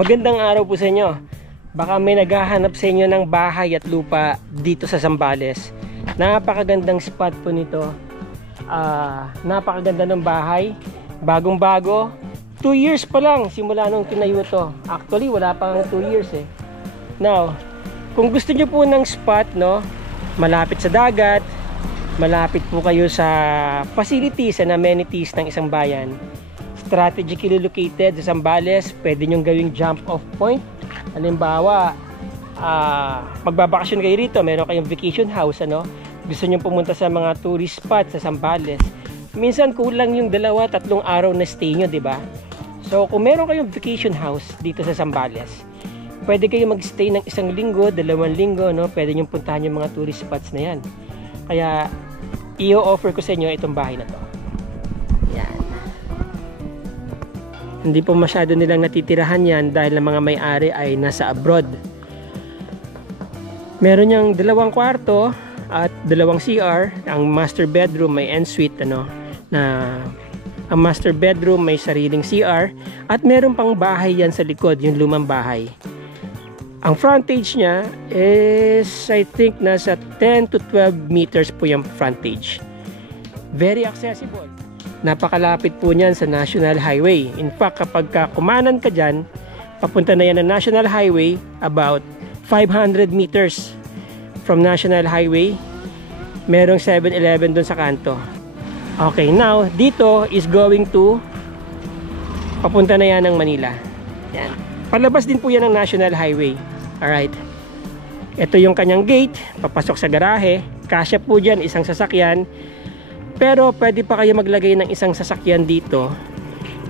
Magandang araw po sa inyo. Baka may naghahanap sa inyo ng bahay at lupa dito sa Zambales. Napakagandang spot po nito. Napakaganda ng bahay. Bagong bago. 2 years pa lang simula nung tinayo to. Actually wala pang 2 years eh. Now, kung gusto nyo po ng spot, no, malapit sa dagat, malapit po kayo sa facilities and amenities ng isang bayan, strategically located sa Zambales, pwede nyong gawing jump off point. Halimbawa, magbabakasyon kayo rito, meron kayong vacation house, ano? Gusto nyong pumunta sa mga tourist spots sa Zambales. Minsan kulang yung 2-3 araw na stay nyo, di ba? So, kung meron kayong vacation house dito sa Zambales, pwede kayo magstay ng 1 linggo, 2 linggo, no? Pwede nyong puntahan yung mga tourist spots na yan. Kaya, i-offer ko sa inyo itong bahay na to. Hindi po masyado nilang natitirahan yan dahil ang mga may-ari ay nasa abroad. Meron niyang 2 kwarto at 2 CR. Ang master bedroom may ensuite, ano, na ang master bedroom may sariling CR at meron pang bahay yan sa likod, yung lumang bahay. Ang frontage niya is I think nasa 10 to 12 meters po yung frontage. Very accessible. Napakalapit po niyan sa National Highway. In fact, kapag kumanan ka dyan, papunta na yan ng National Highway, about 500 meters from National Highway, merong 7-Eleven dun sa kanto. Okay, now, dito is going to, papunta na yan ng Manila. Yan. Palabas din po yan ng National Highway. Alright. Ito yung kanyang gate, papasok sa garahe. Kasya po dyan, isang sasakyan. Pero pwede pa kayo maglagay ng isang sasakyan dito.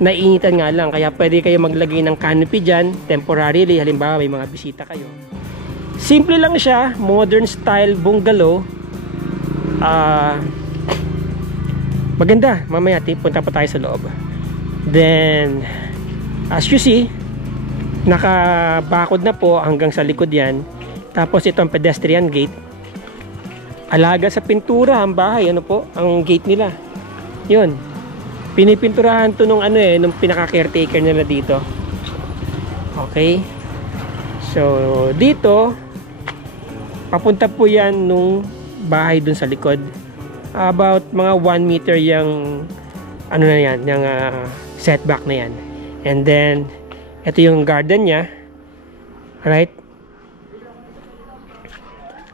Naiinitan nga lang, kaya pwede kayo maglagay ng canopy dyan temporarily, halimbawa may mga bisita kayo. Simple lang siya, modern style bungalow. Maganda, mamaya punta pa tayo sa loob. Then as you see, nakabakod na po hanggang sa likod yan. Tapos ito ang pedestrian gate. Alaga sa pintura ang bahay, ano po, ang gate nila. Yun. Pinipinturahan to nung nung pinaka-caretaker nila dito. Okay. So, dito papunta po yan nung bahay dun sa likod. About mga 1 meter yung ano na yan, yung setback na yan. And then ito yung garden niya. Alright.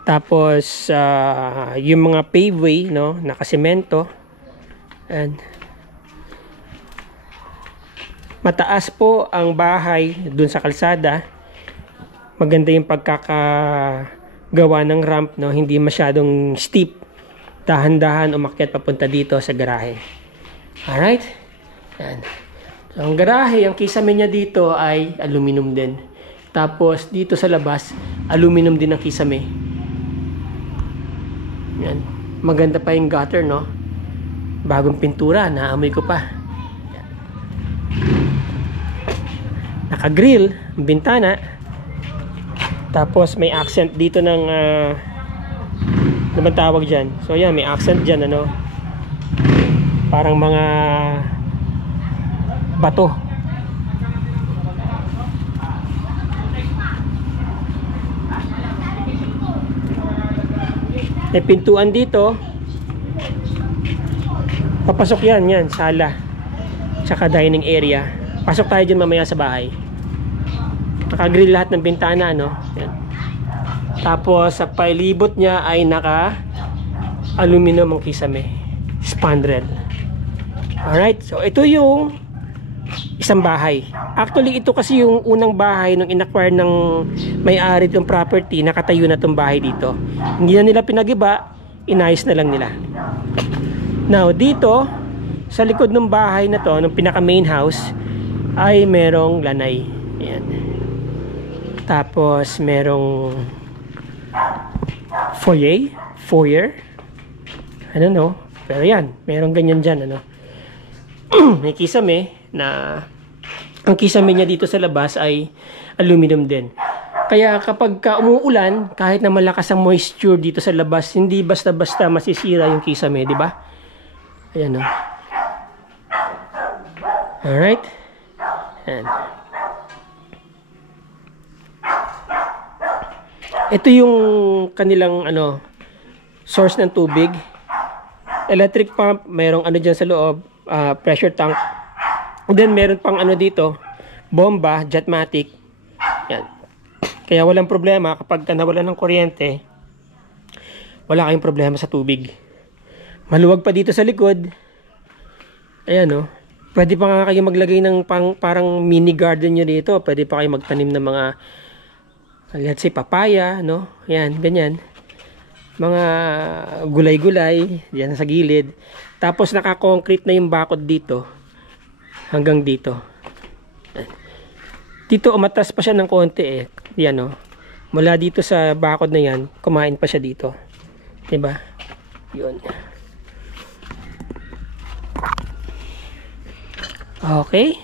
Tapos yung mga paveway, no, nakasemento. And mataas po ang bahay dun sa kalsada. Maganda yung pagkakagawa ng ramp, no, hindi masyadong steep. Dahan-dahan umakyat papunta dito sa garahe. Alright? Yan. So ang garahe, ang kisame niya dito ay aluminum din. Tapos dito sa labas, aluminum din ang kisame. Yan. Maganda pa yung gutter, no? Bagong pintura, naamoy ko pa. Yan. Naka-grill ang bintana. Tapos may accent dito ng ano ba tawag dyan? So yan, may accent dyan, ano? Parang mga bato. May pintuan dito. Papasok yan, sala. Tsaka dining area. Pasok tayo dyan mamaya sa bahay. Naka-grill lahat ng bintana, no? Yan. Tapos sa palibot niya ay naka-aluminum ang kisame. Spandrel. Alright, so ito yung isang bahay. Actually, ito kasi yung unang bahay nung in-acquire ng may-ari itong property, nakatayo na itong bahay dito. Hindi na nila pinagiba, inayos na lang nila. Now, dito, sa likod ng bahay na to, ng pinaka-main house, ay merong lanay. Ayan. Tapos, merong foyer. I don't know. Pero yan, merong ganyan dyan, ano. May kisame na ang kisame niya dito sa labas ay aluminum din. Kaya kapag umuulan, kahit na malakas ang moisture dito sa labas, hindi basta-basta masisira yung kisame, di ba? Ayan, no. Alright. Ayan. Ito yung kanilang ano, source ng tubig. Electric pump, mayroong ano dyan sa loob, pressure tank. And then meron pang ano dito, bomba, Jetmatic. Yan. Kaya walang problema kapag nawalan ng kuryente, wala kayong problema sa tubig. Maluwag pa dito sa likod. Ayan o. Pwede pa nga kayo maglagay ng parang mini garden nyo dito. Pwede pa kayo magtanim ng mga, let's say, papaya, no? Yan, ganyan. Mga gulay-gulay, yan sa gilid. Tapos naka-concrete na yung bakod dito. Hanggang dito. Dito, umatras pa siya ng konti eh. Yan o. Mula dito sa bakod na yan, kumain pa siya dito. Diba? Yun. Okay.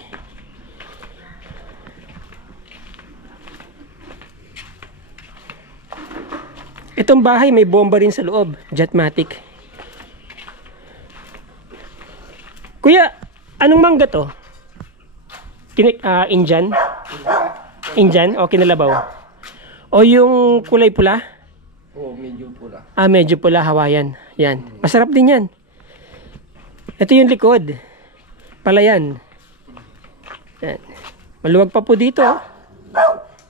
Itong bahay may bomba rin sa loob, Jetmatic. Kuya, anong mangga to? Indian? Indian o kinalabaw? O yung kulay pula? Oo, medyo pula. Medyo pula, Hawaiian. Yan. Masarap din yan. Ito yung likod. Palayan. Yan. Maluwag pa po dito.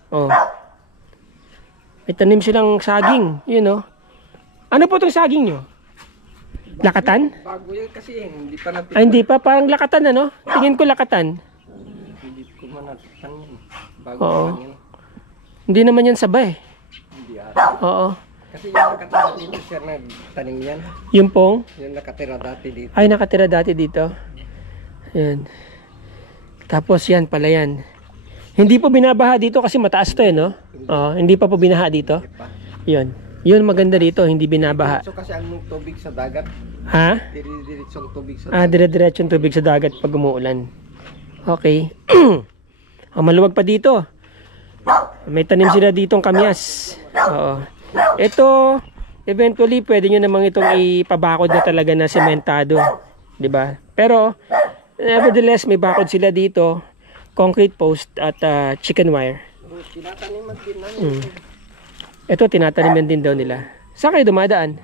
Oh. May tanim silang saging. Yun o. Ano po itong saging nyo? Lakatan? Bago yan kasi hindi pa natin. Ay, hindi pa. Parang lakatan ano? Tingin ko lakatan. Hindi ko manatikan yan. Bago Oo. lang yan. Hindi naman yan sabay. Hindi ata. Oo. Kasi yung nakatira dito siya nagtanim yan. Yung pong? Yung nakatira dati dito. Ay, nakatira dati dito. Yan. Tapos yan pala yan. Hindi po binabaha dito kasi mataas to eh, no? Oo, hindi pa po binaha dito. Yun. Yun maganda dito, hindi binabaha. So kasi ang tubig sa dagat. Ha? Dire-diretsong tubig sa dagat. Dire-diretsong tubig sa dagat pag umuulan. Okay. Maluwag pa dito. May tanim sila ditong kamyas. Oo. Ito, eventually, pwede nyo namang itong ipabakod na talaga na sementado. Diba? Pero, nevertheless, may bakod sila dito. Concrete post at chicken wire. Tinataniman din namin. Ito, tinataniman din daw nila. Saan kayo dumadaan?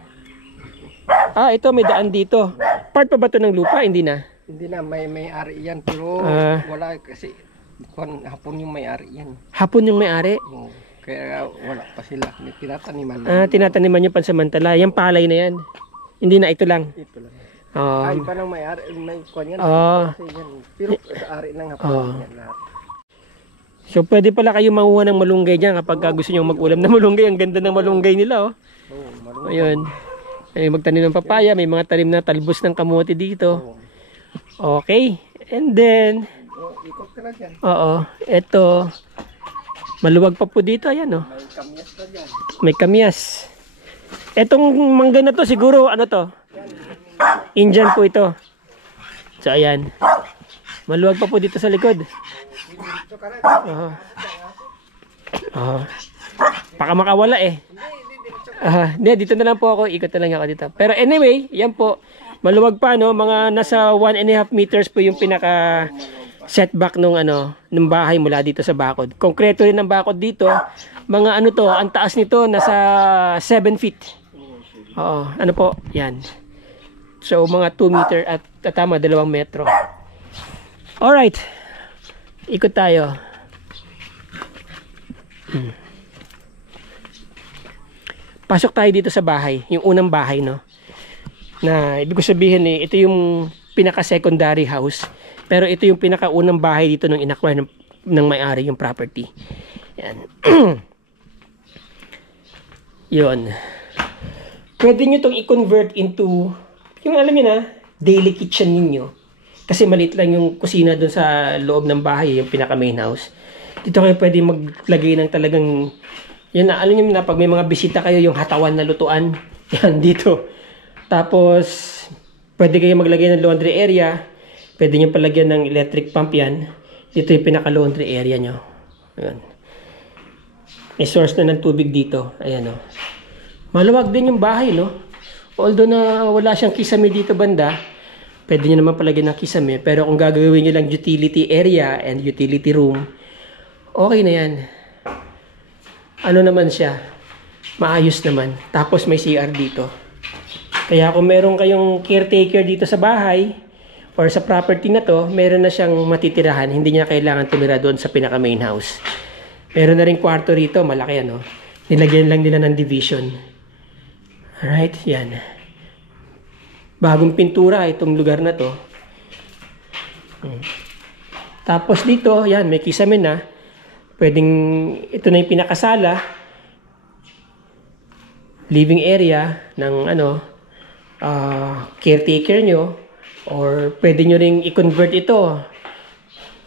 Ito, may daan dito. Part pa ba ito ng lupa? Hindi na. Hindi na, may ari yan. Pero wala kasi, hapon yung may ari yan. Hapon yung may-ari? Kaya wala pa sila. Tinataniman. Tinataniman yung pansamantala. Yung palay na yan. Hindi na, ito lang. Ito lang. Oh. Ay, pa nang may ari, may kwan yan. Kasi yan. Pero sa ari ng hapon yan lahat. So, pwede pala kayo manguha ng malunggay dyan kapag gusto nyo mag-ulam ng malunggay. Ang ganda ng malunggay nila, oh. Ayun. Ay, magtanim ng papaya. May mga tanim na talbos ng kamote dito. Okay. And then, ikot ka na dyan. oo. Ito. Maluwag pa po dito. Ayan, oh. May kamyas na dyan. May kamyas. Etong mangga na to, siguro, ano to? Indian po ito. So, ayan. Maluwag pa po dito sa likod. Baka makawala eh. Hindi, dito na lang po ako. Ikot na lang ako dito. Pero anyway, yan po. Maluwag pa, no? Mga nasa 1.5 meters po yung pinaka setback nung bahay mula dito sa bakod. Konkreto rin ang bakod dito. Mga ano to, ang taas nito nasa 7 feet. Oo, ano po? Yan. So, mga 2 meter at tama, 2 metro. Alright. Ikot tayo. Pasok tayo dito sa bahay. Yung unang bahay, no? Na, ibig ko sabihin ito yung pinaka-secondary house. Pero ito yung pinaka-unang bahay dito nung in-acquire ng may-ari yung property. Yan. Yun. Pwede nyo itong i-convert into yung alam nyo na, daily kitchen ninyo. Kasi maliit lang yung kusina dun sa loob ng bahay, yung pinaka main house. Dito kayo pwede maglagay ng talagang, yun na, alam nyo na, pag may mga bisita kayo, yung hatawan na lutuan, yan, dito. Tapos, pwede kayo maglagay ng laundry area, pwede nyo palagyan ng electric pump yan. Dito yung pinaka laundry area nyo. Ayan. May source na ng tubig dito. Ayan, o. Maluwag din yung bahay, no? Although na wala siyang kisame dito banda, pwede nyo naman palagyan ng kisame. Pero kung gagawin nyo lang utility area and utility room, okay na yan. Ano naman siya? maayos naman. Tapos may CR dito. Kaya kung meron kayong caretaker dito sa bahay or sa property na to, meron na siyang matitirahan. Hindi niya kailangan tumira doon sa pinaka main house. Meron na rin kwarto rito, malaki ano. Nilagyan lang nila ng division. Alright, yan. Bagong pintura itong lugar na to. Tapos dito, yan, may kisame na. Pwedeng, ito na yung pinakasala. Living area ng caretaker nyo. Or pwede nyo ring i-convert ito.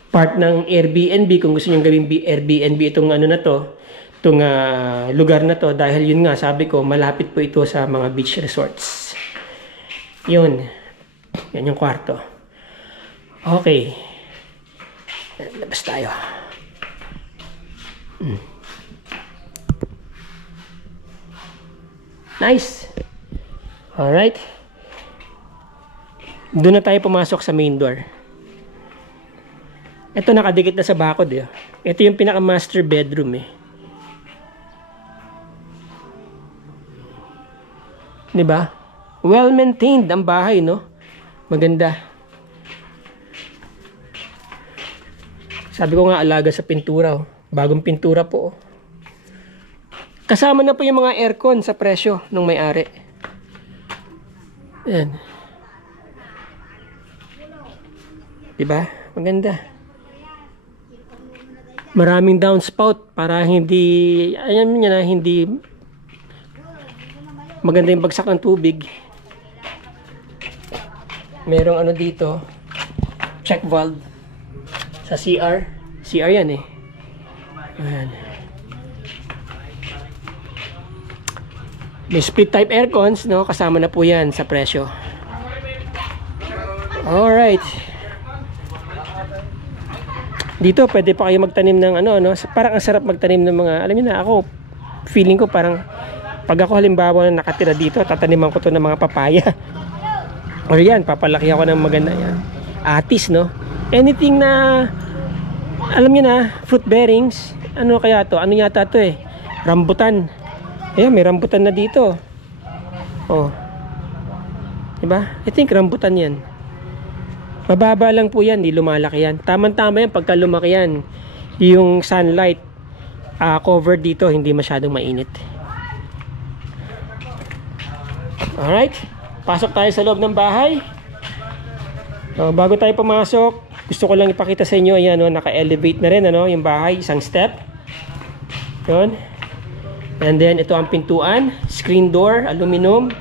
Part ng Airbnb kung gusto nyo gawing Airbnb itong na to. Itong lugar na to. Dahil yun nga, sabi ko, malapit po ito sa mga beach resorts. Yun. Yan yung kwarto. Okay. Labas tayo. Nice. Alright. Doon na tayo pumasok sa main door. Ito nakadikit na sa bakod eh. Ito yung pinaka master bedroom eh. Diba? Well maintained ang bahay, no? Maganda. Sabi ko nga alaga sa pintura, oh. Bagong pintura po, oh. Kasama na po yung mga aircon sa presyo ng may-ari. Ayan. Diba? Maganda. Maraming downspout para hindi, ayan niya na, hindi maganda yung bagsak ng tubig. Merong ano dito, check valve sa CR. CR yan eh. Ayan. May split type aircons, no? Kasama na po yan sa presyo. Alright. Dito pwede pa kayo magtanim ng parang ang sarap magtanim ng mga, alam niyo na, ako feeling ko parang pag ako halimbawa nakatira dito, tataniman ko to ng mga papaya. Or yan, papalaki ako ng maganda yan. Atis, no? Anything na, alam niyo na, fruit bearings. Ano kaya to? Ano yata to eh? Rambutan. Ayan, may rambutan na dito. Oh. Diba? I think rambutan yan. Mababa lang po yan, di lumalaki yan. Tama-tama yan, pagka lumaki yan, yung sunlight cover dito, hindi masyadong mainit. Alright, pasok tayo sa loob ng bahay. Bago tayo pumasok, gusto ko lang ipakita sa inyo, ayan, naka-elevate na rin yung bahay, isang step. Yun. And then, ito ang pintuan, screen door, aluminum,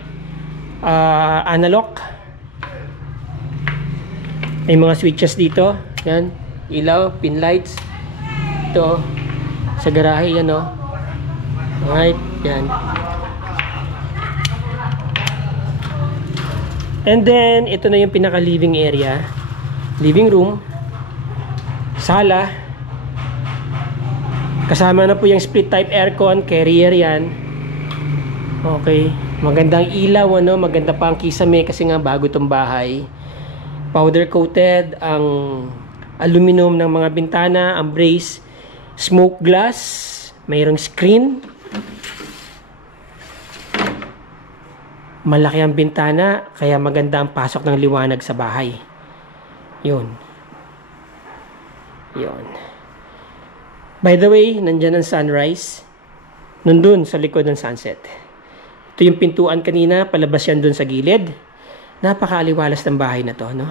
analog. May mga switches dito. Yan. Ilaw, pin lights. Ito. Sa garahe yan, no. Alright. Yan. And then, ito na yung pinaka living area. Living room. Sala. Kasama na po yung split type aircon. Carrier yan. Okay. Magandang ilaw, Maganda pa ang kisame kasi nga bago itong bahay. Powder coated ang aluminum ng mga bintana, ang brace, smoke glass, mayroong screen. Malaki ang bintana, kaya maganda ang pasok ng liwanag sa bahay. Yun. Yun. By the way, nandyan ang sunrise. Nandun sa likod ng sunset. Ito yung pintuan kanina, palabas yan dun sa gilid. Napakaaliwalas ng bahay na to, no?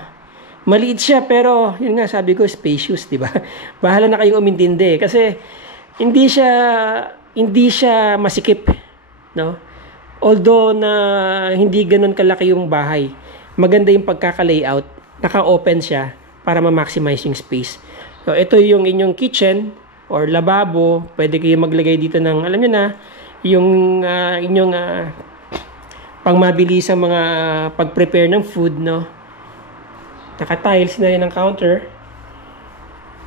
Maliit siya, pero yun nga sabi ko, spacious, di ba? Bahala na kayong umintindi kasi hindi siya masikip, no? Although na hindi ganoon kalaki yung bahay, maganda yung pagkaka-layout, naka-open siya para ma-maximize yung space. So ito yung inyong kitchen or lababo, pwede kayo maglagay dito ng, alam niyo na, yung inyong pang mabilis ang mga pag-prepare ng food, no? Naka-tiles na yan ang counter.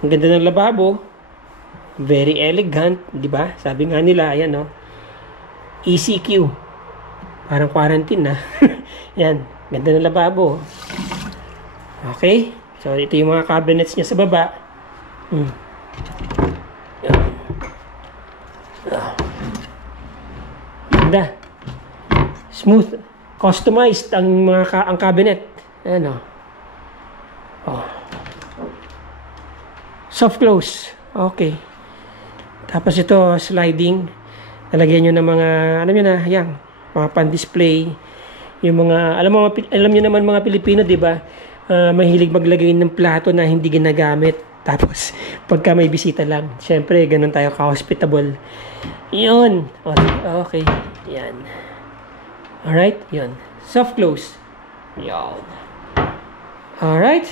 Ang ganda ng lababo. Very elegant, di ba? Sabi nga nila, ayan, no? ECQ. Parang quarantine na. Yan, ganda ng lababo. Okay? So, ito yung mga cabinets niya sa baba. Ganda. Smooth. Customized ang ang cabinet. Ayan o. Oh. Soft close. Okay. Tapos ito, sliding. Nalagyan nyo ng mga, alam nyo na, yan. Mga pan-display. Yung mga, alam nyo naman mga Pilipino, di ba? Mahilig maglagay ng plato na hindi ginagamit. Tapos, pagka may bisita lang, syempre, ganun tayo ka-hospitable. Yun. Okay. Yan. Alright. Yun. Soft close. Yan. Alright.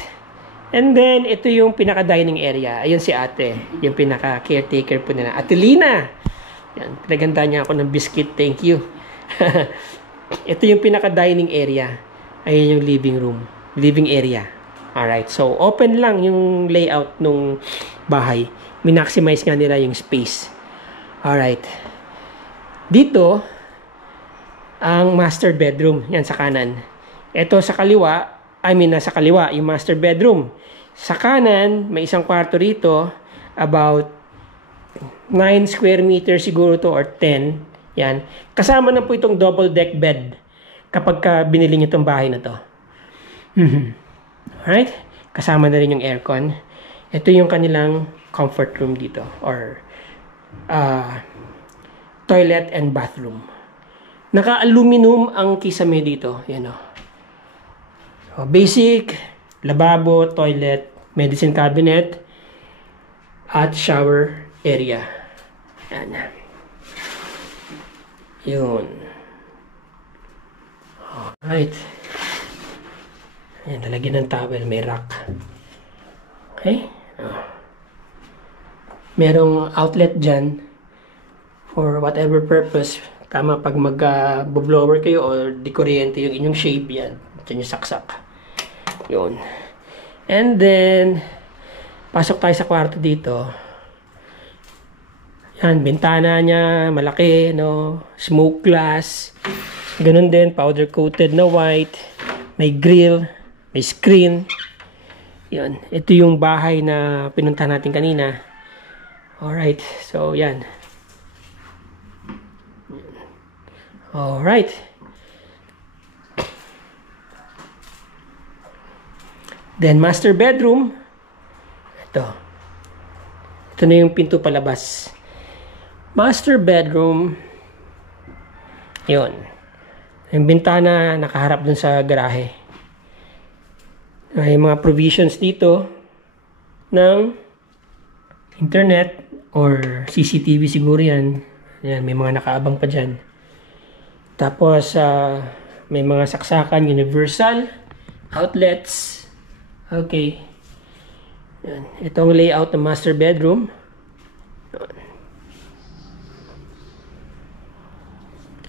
And then, ito yung pinaka-dining area. Ayun si ate. Yung pinaka-caretaker po nila. Ate Lina. Yan. Pinaganda niya ako ng biscuit. Thank you. Ito yung pinaka-dining area. Ayun yung living room. Living area. Alright. So, open lang yung layout nung bahay. Minaximize nga nila yung space. Alright. Dito, ang master bedroom. Yan sa kanan. Ito sa kaliwa, nasa kaliwa, yung master bedroom. Sa kanan, may isang kwarto rito, about 9 square meters siguro to or 10. Yan. Kasama na po itong double deck bed kapag binili nyo itong bahay na to. Alright? Kasama na rin yung aircon. Ito yung kanilang comfort room dito or toilet and bathroom. Naka-aluminum ang kisame dito. Yan o. So, basic, lababo, toilet, medicine cabinet, at shower area. Yan. Yun. Alright. Ayan, talagyan ng towel, may rack. Okay? Merong outlet dyan for whatever purpose. Tama pag mag-blower kayo or di kuryente yung inyong shave yan. Diyan yung saksak. Yun. And then, pasok tayo sa kwarto dito. Yan, bintana niya, malaki, no? Smoke glass. Ganun din, powder coated na white. May grill, may screen. Yun, ito yung bahay na pinunta natin kanina. Alright, so yan. Alright. Then, master bedroom. Ito. Ito na yung pinto palabas. Master bedroom. Yun. Yung bintana nakaharap dun sa garahe. May mga provisions dito ng internet or CCTV siguro yan. Yan, may mga nakaabang pa dyan. Tapos, may mga saksakan, universal, outlets. Okay. Yan. Itong layout ng master bedroom.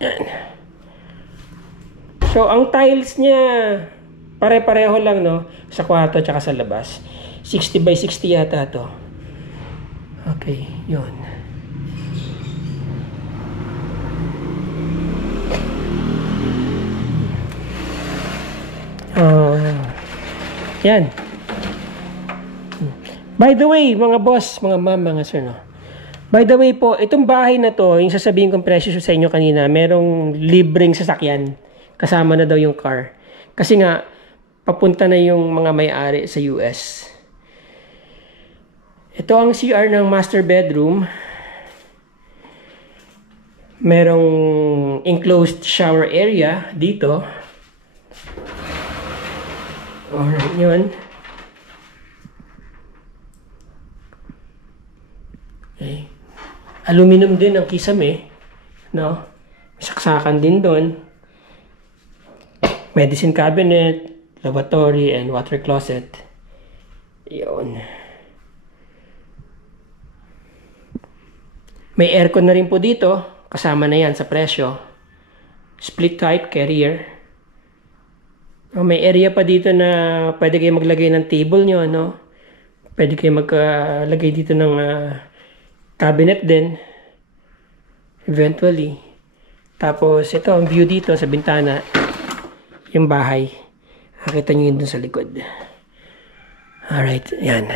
Yan. So, ang tiles niya, pare-pareho lang, no? Sa kwarto at sa labas. 60 by 60 yata to. Okay, yun. Yan. By the way, mga boss, mga ma'am, mga sir, no? By the way po, itong bahay na to, yung sasabihin kong presyo sa inyo kanina, merong libreng sasakyan. Kasama na daw yung car. Kasi nga, papunta na yung mga may-ari sa US. Ito ang CR ng master bedroom. Merong enclosed shower area dito. Alright, yun. Okay. Aluminum din ang kisame. No? Saksakan din doon. Medicine cabinet, lavatory, and water closet. Yun. May aircon na rin po dito. Kasama na yan sa presyo. Split type carrier. May area pa dito na pwede kayo maglagay ng table nyo, no? Pwede kayo maglagay dito ng cabinet din. Eventually. Tapos, ito ang view dito sa bintana. Yung bahay. Nakita nyo yun dun sa likod. Alright, yan.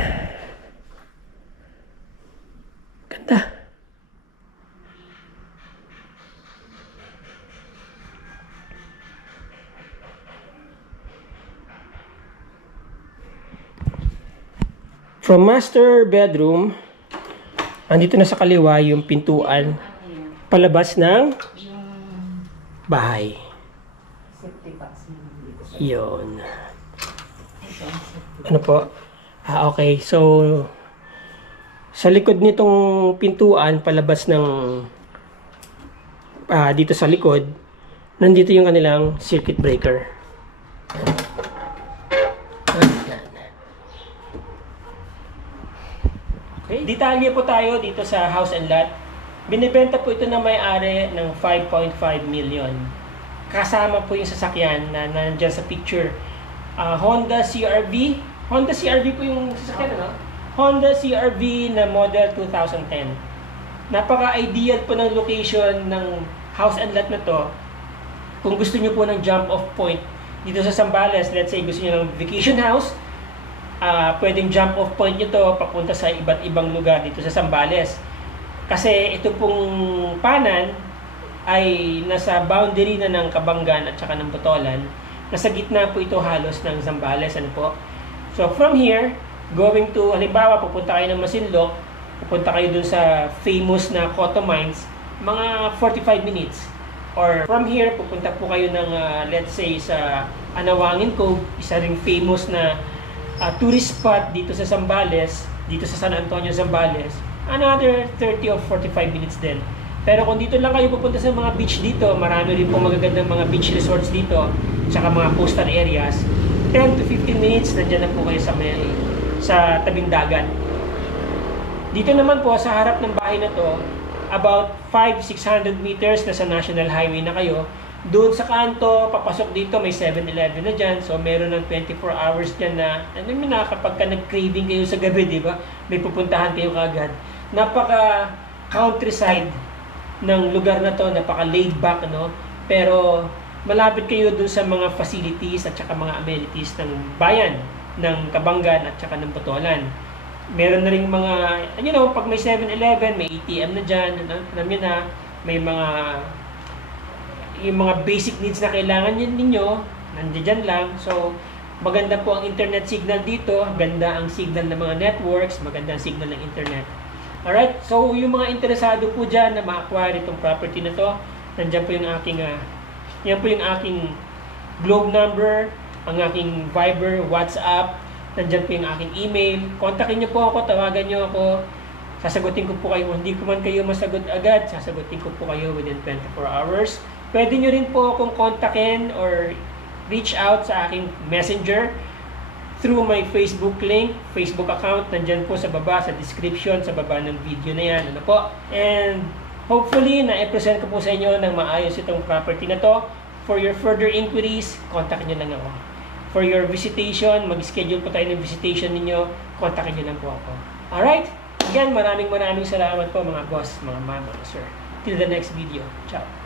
Ganda. From master bedroom, andito na sa kaliwa yung pintuan palabas ng bahay. Yun. Ano po? Okay. So, sa likod nitong pintuan, palabas ng dito sa likod, nandito yung kanilang circuit breaker. Okay. Detalye po tayo dito sa house and lot. Binibenta po ito ng may-ari ng 5.5 million. Kasama po yung sasakyan na nandiyan sa picture. Honda CR-V. Honda CR-V po yung sasakyan, ano? Honda CR-V na model 2010. Napaka-ideal po ng location ng house and lot na to. Kung gusto nyo po ng jump-off point dito sa Zambales, let's say gusto nyo ng vacation house, pwedeng jump-off point nyo to papunta sa iba't ibang lugar dito sa Zambales. Kasi ito pong Panan ay nasa boundary na ng Kabanggan at saka ng Botolan. Nasa gitna po ito halos ng Zambales. Ano po? So from here, going to, halimbawa, pupunta kayo ng Masinloc, pupunta kayo dun sa famous na Cotto Mines, mga 45 minutes. Or from here, pupunta po kayo ng, let's say, sa Anawangin Cove, isa ring famous na tourist spot dito sa Zambales, dito sa San Antonio, Zambales, another 30 or 45 minutes din. Pero kung dito lang kayo pupunta sa mga beach dito, marami rin po magagandang mga beach resorts dito, tsaka mga coastal areas, 10 to 15 minutes, nandiyan na po kayo sa tabing dagat. Dito naman po, sa harap ng bahay na to, about 500-600 meters na sa National Highway na kayo. Doon sa kanto, papasok dito, may 7-Eleven na dyan. So, meron ng 24 hours dyan na, kapag ka nag-craving kayo sa gabi, di ba? May pupuntahan kayo kagad. Napaka countryside ng lugar na to, napaka laid back, no? Pero, malapit kayo dun sa mga facilities at saka mga amenities ng bayan, ng Kabanggan at saka ng Botolan. Meron na rin mga, pag may 7-Eleven, may ATM na dyan, alam nyo na, may mga yung mga basic needs na kailangan ninyo, nandiyan lang. So, maganda po ang internet signal dito, ganda ang signal ng mga networks, maganda ang signal ng internet. Alright, so yung mga interesado po dyan na ma-acquire itong property na to, nandiyan po yung aking, yan po yung aking Globe number, ang aking Viber, WhatsApp, nandiyan po yung aking email. Kontakin nyo po ako, tawagan nyo ako, sasagutin ko po kayo. Hindi ko man kayo masagot agad, sasagutin ko po kayo within 24 hours. Pwede nyo rin po akong kontakin or reach out sa aking messenger through my Facebook link, Facebook account. Nandyan po sa baba, sa description, sa baba ng video na yan. Ano po? And hopefully, na-present ko po sa inyo ng maayos itong property na to. For your further inquiries, kontakin nyo lang ako. For your visitation, mag-schedule po tayo ng visitation ninyo, kontakin nyo lang po ako. Alright? Again, maraming salamat po mga boss, mga ma'am, mga sir. Till the next video. Ciao!